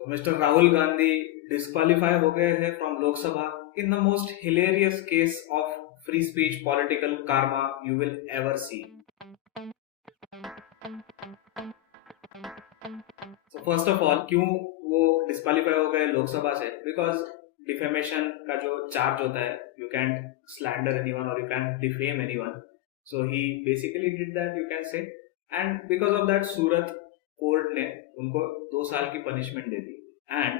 तो mister Rahul Gandhi disqualify हो गए हैं from Lok Sabha in the most hilarious case of free speech political Karma you will ever see. So first of all क्यों वो disqualify हो गए लोकसभा से? बिकॉज डिफेमेशन का जो चार्ज होता है, यू कैन स्लैंडर एनीवन और you can defame anyone. So he basically did that, you can say. And because of that Surat court ने उनको 2 साल की पनिशमेंट दे दी. एंड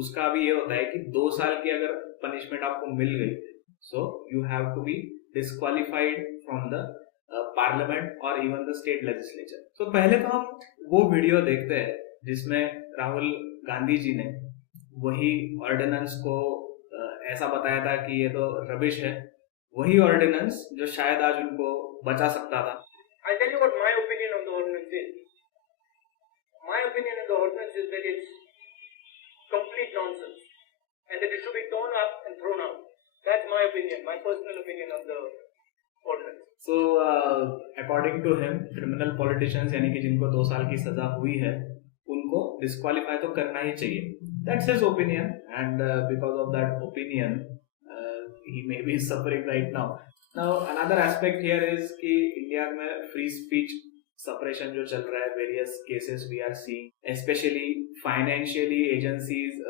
उसका भी ये होता है कि 2 साल की अगर पनिशमेंट आपको मिल गई, so you have to be disqualified from the parliament और इवन द स्टेट लेजिस्लेचर. तो पहले तो हम वो वीडियो देखते हैं जिसमें राहुल गांधी जी ने वही ऑर्डिनेंस को ऐसा बताया था कि ये तो रबिश है, वही ऑर्डिनेंस जो शायद आज उनको बचा सकता था. I'll tell you what my opinion on the ordinance is. My opinion on the ordinance is that it's complete nonsense and that it should be torn up and thrown out. That's my opinion, my personal opinion on the ordinance. So, according to him, criminal politicians यानी कि जिनको 2 साल की सजा हुई है उनको disqualify तो करना ही चाहिए. That's his opinion, and because of that opinion, he may be suffering right now. Now, another aspect here is कि इंडिया में free speech suppression जो चल रहा है, various cases we are seeing, especially financially agencies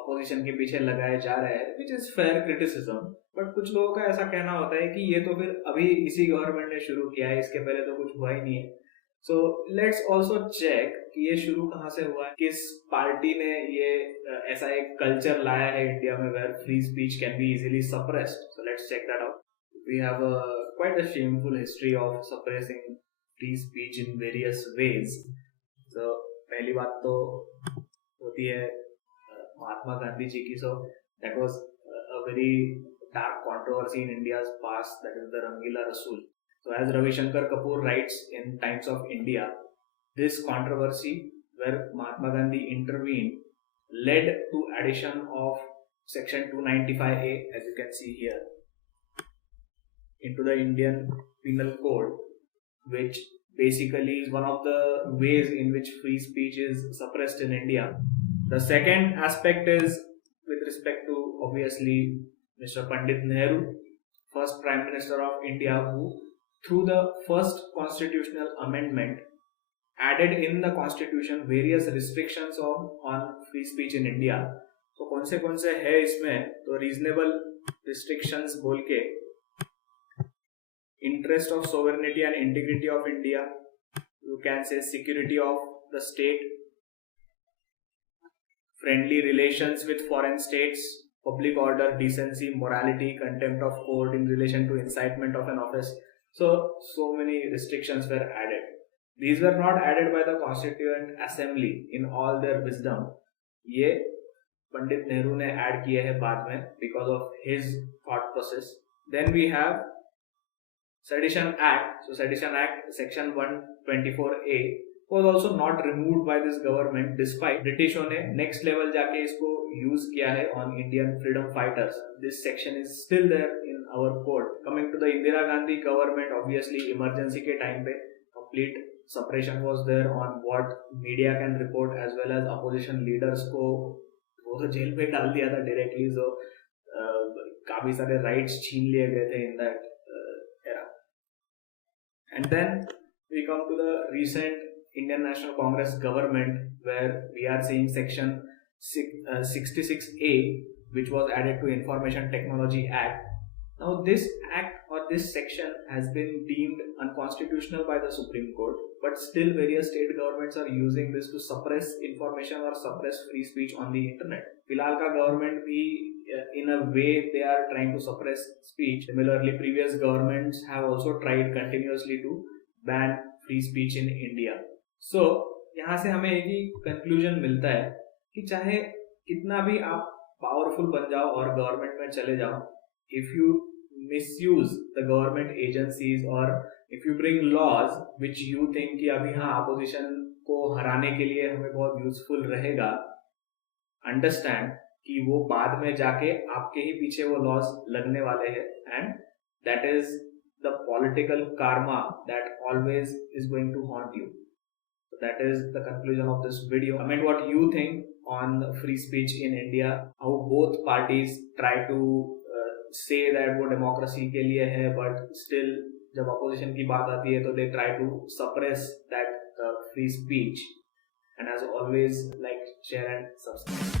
opposition के पीछे लगाए जा रहे हैं, which is fair criticism. But कुछ लोगों का ऐसा कहना होता है कि ये तो फिर अभी इसी गवर्नमेंट ने शुरू किया है, इसके पहले तो कुछ हुआ ही नहीं है. सो लेट्स ऑल्सो चेक कि ये शुरू कहाँ से हुआ है, किस पार्टी ने ये ऐसा एक कल्चर लाया है इंडिया में where free speech can be easily suppressed. So let's check that out. We have quite a shameful history of suppressing free speech in various ways. So पहली बात तो होती है महात्मा गांधी जी की. So that was a very dark controversy in India's past, that is the Rangila Rasool. So as Ravi Shankar Kapoor writes in Times of India, this controversy where Mahatma Gandhi intervened led to addition of section 295A, as you can see here, into the Indian Penal Code, which basically is one of the ways in which free speech is suppressed in India. The second aspect is with respect to obviously Mr. Pandit Nehru, first Prime Minister of India, who through the first constitutional amendment added in the constitution various restrictions on free speech in India. तो कौन से है इसमें? तो reasonable restrictions बोल के interest of sovereignty and integrity of India, you can say security of the state, friendly relations with foreign states, public order, decency, morality, contempt of court in relation to incitement of an offense. So many restrictions were added. These were not added by the Constituent Assembly in all their wisdom. ये पंडित नेहरू ने add किए हैं बाद में because of his thought process. Then we have Sedition Act. So Sedition Act section 124A was also not removed by this government despite ब्रिटिशों ने next level जाके इसको use किया है on Indian freedom fighters. This section is still there in our code. Coming to the Indira Gandhi government, obviously emergency के time पे complete suppression was there on what media can report as well as opposition leaders को वो तो jail में डाल दिया था directly. So काफी सारे rights छीन लिए गए थे in that era. And then we come to the recent Indian National Congress government where we are seeing section 66A, which was added to Information Technology Act. Now this act or this section has been deemed unconstitutional by the Supreme Court, but still various state governments are using this to suppress information or suppress free speech on the internet. फिलहाल का government भी in a way they are trying to suppress speech. Similarly, previous governments have also tried continuously to ban free speech in India. So यहाँ से हमें एक ही conclusion मिलता है कि चाहे कितना भी आप पावरफुल बन जाओ और गवर्नमेंट में चले जाओ, if you misuse the government agencies or if you bring laws which you think कि अभी हाँ अपोजिशन को हराने के लिए हमें बहुत यूजफुल रहेगा, अंडरस्टैंड कि वो बाद में जाके आपके ही पीछे वो लॉज लगने वाले हैं and that is the political karma that always is going to haunt you. that is the conclusion of this video. Comment what you think on free speech in India, how both parties try to say that वो democracy के लिए है, but still जब opposition की बात आती है तो they try to suppress that free speech. And as always, like, share and subscribe.